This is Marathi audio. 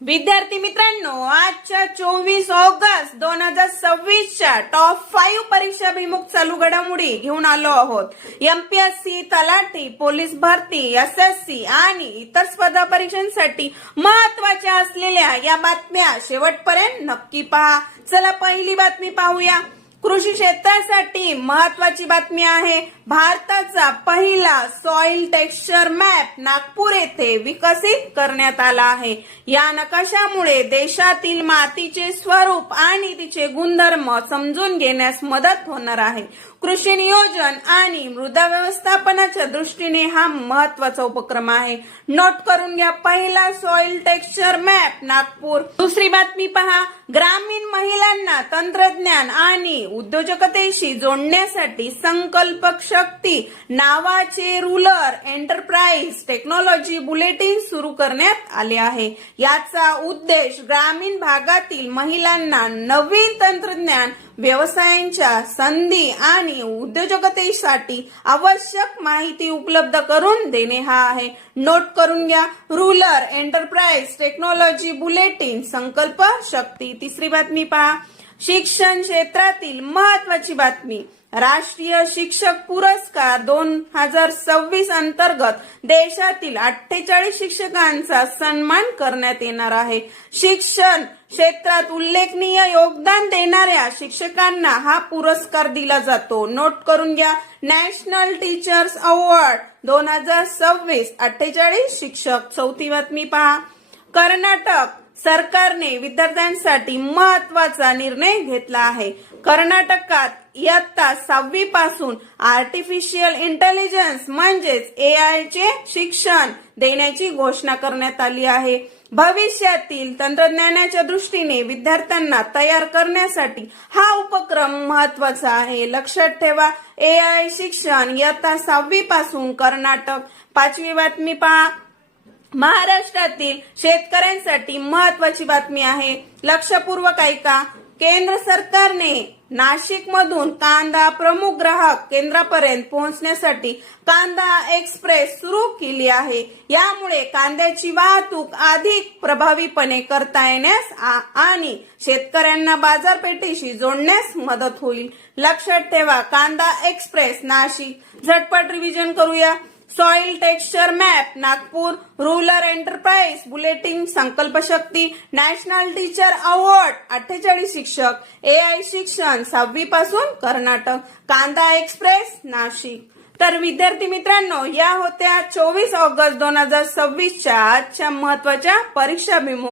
विद्यार्थी मित्रांनो, आजच्या 24 ऑगस्ट 2026च्या टॉप 5 परीक्षाभिमुख चालू घडामोडी घेऊन आलो आहोत। एमपीएससी, तलाठी, पोलीस भरती, एसएससी आणि इतर स्पर्धा परीक्षांसाठी महत्त्वाच्या असलेल्या या बातम्या शेवटपर्यंत नक्की पहा। चला पहिली बातमी पाहूया। कृषी क्षेत्रासाठी महत्वाची बातमी आहे। भारताचा पहिला सॉइल टेक्स्चर मॅप नागपूर येथे विकसित करण्यात आला आहे। या नकाशामुळे देशातील मातीचे स्वरूप आणि तिचे गुणधर्म समजून घेण्यास मदत होणार आहे। कृषी नियोजन आणि मृदा व्यवस्थापनाच्या दृष्टीने हा महत्वाचा उपक्रम आहे। नोट करून घ्या, पहिला सॉइल टेक्स्चर मॅप नागपूर। दुसरी बातमी पहा, ग्रामीण महिलांना तंत्रज्ञान आणि उद्योजकतेशी जोडण्यासाठी संकल्प शक्ती नावाचे रूरल एंटरप्राइज टेक्नॉलॉजी बुलेटिन सुरू करण्यात आले आहे। याचा उद्देश ग्रामीण भागातील महिलांना नवीन तंत्रज्ञान, व्यवसायांच्या संधी आणि उद्योजकतेसाठी आवश्यक माहिती उपलब्ध करून देणे हा आहे। नोट करून घ्या, रूरल एंटरप्राइज टेक्नॉलॉजी बुलेटिन संकल्प शक्ती। तिसरी बातमी पहा, शिक्षण क्षेत्रातील महत्वाची बातमी। राष्ट्रीय शिक्षक पुरस्कार 2026 अंतर्गत देशातील 48 शिक्षकांचा सन्मान करण्यात येणार आहे। शिक्षण क्षेत्रात उल्लेखनीय योगदान देणाऱ्या शिक्षकांना हा पुरस्कार दिला जातो। नोट करून घ्या, नॅशनल टीचर्स अवॉर्ड 2026 48 शिक्षक। चौथी बातमी पहा, कर्नाटक सरकारने विद्यार्थ्यांसाठी महत्वाचा निर्णय घेतला आहे। कर्नाटकात इयत्ता 6वी पासून आर्टिफिशियल इंटेलिजन्स म्हणजेच एआय चे शिक्षण देण्याची घोषणा करण्यात आली आहे। भविष्यातील तंत्रज्ञानाच्या दृष्टीने विद्यार्थ्यांना तयार करण्यासाठी हा उपक्रम महत्वाचा आहे। लक्षात ठेवा, एआय शिक्षण इयत्ता 6वी पासून कर्नाटक। पाचवी बातमी पहा, महाराष्ट्रातील शेतकऱ्यांसाठी महत्वाची बातमी आहे। लक्षपूर्वक ऐका, केंद्र सरकारने नाशिक मधून कांदा प्रमुख ग्राहक केंद्रापर्यंत पोहोचण्यासाठी कांदा एक्सप्रेस सुरू केली आहे। यामुळे कांद्याची वाहतूक अधिक प्रभावीपणे करता येण्यास आणि शेतकऱ्यांना बाजारपेठेशी जोडण्यास मदत होईल। लक्षात ठेवा, कांदा एक्सप्रेस नाशिक। झटपट रिव्हिजन करूया। Soil texture map Nagpur, rural enterprise bulletin संकल्प शक्ती, नॅशनल टीचर अवॉर्ड 48 शिक्षक, एआय शिक्षण 6वी पासून कर्नाटक, कांदा एक्सप्रेस नाशिक। तर विद्यार्थी मित्रांनो, या होत्या 24 ऑगस्ट 2026च्या आजच्या महत्वाच्या परीक्षाभिमुख